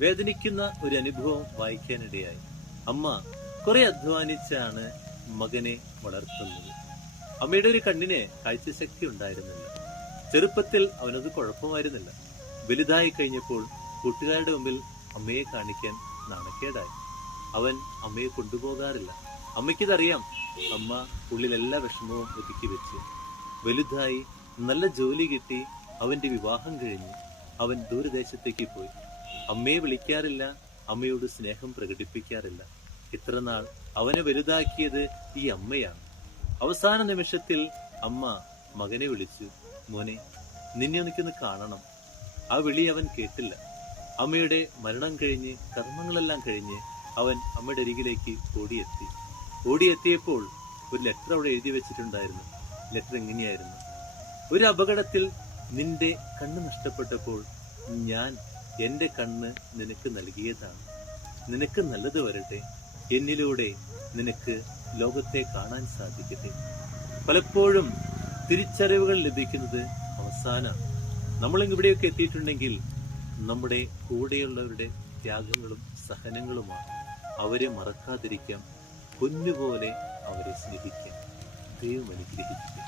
വേദനിക്കുന്ന ഒരു അനുഭവം വായിക്കാനിടയായി. അമ്മ കുറെ അധ്വാനിച്ചാണ് മകനെ വളർത്തുന്നത്. അമ്മയുടെ ഒരു കണ്ണിന് കാഴ്ചശക്തി ഉണ്ടായിരുന്നില്ല. ചെറുപ്പത്തിൽ അവനത് കുഴപ്പമായിരുന്നില്ല. വലുതായി കഴിഞ്ഞപ്പോൾ കൂട്ടുകാരുടെ മുമ്പിൽ അമ്മയെ കാണിക്കാൻ നാണക്കേടായി. അവൻ അമ്മയെ കൊണ്ടുപോകാറില്ല. അമ്മയ്ക്കിതറിയാം. അമ്മ ഉള്ളിൽ എല്ലാ വിഷമവും ഒതുക്കി വെച്ച് വലുതായി നല്ല ജോലി കിട്ടി. അവന്റെ വിവാഹം കഴിഞ്ഞ് അവൻ ദൂരദേശത്തേക്ക് പോയി. അമ്മയെ വിളിക്കാറില്ല, അമ്മയോട് സ്നേഹം പ്രകടിപ്പിക്കാറില്ല. ഇത്രനാൾ അവനെ വലുതാക്കിയത് ഈ അമ്മയാണ്. അവസാന നിമിഷത്തിൽ അമ്മ മകനെ വിളിച്ചു, മോനെ, നിന്നെ എനിക്കൊന്ന് കാണണം. ആ വിളി അവൻ കേട്ടില്ല. അമ്മയുടെ മരണം കഴിഞ്ഞ് കർമ്മങ്ങളെല്ലാം കഴിഞ്ഞ് അവൻ അമ്മയുടെ അരികിലേക്ക് ഓടിയെത്തിയപ്പോൾ ഒരു ലെറ്റർ അവിടെ എഴുതി വെച്ചിട്ടുണ്ടായിരുന്നു. ലെറ്റർ എങ്ങനെയായിരുന്നു: ഒരു അപകടത്തിൽ നിന്റെ കണ്ണ് നഷ്ടപ്പെട്ടപ്പോൾ ഞാൻ എന്റെ കണ്ണ് നിനക്ക് നൽകിയതാണ്. നിനക്ക് നല്ലത് വരട്ടെ. എന്നിലൂടെ നിനക്ക് ലോകത്തെ കാണാൻ സാധിക്കട്ടെ. പലപ്പോഴും തിരിച്ചറിവുകൾ ലഭിക്കുന്നത് അവസാനമാണ്. നമ്മളിവിടെയൊക്കെ എത്തിയിട്ടുണ്ടെങ്കിൽ നമ്മുടെ കൂടെയുള്ളവരുടെ ത്യാഗങ്ങളും സഹനങ്ങളുമാണ്. അവരെ മറക്കാതിരിക്കാം, പൊന്നുപോലെ അവരെ സ്നേഹിക്കാം. ദൈവം അനുഗ്രഹിക്കട്ടെ.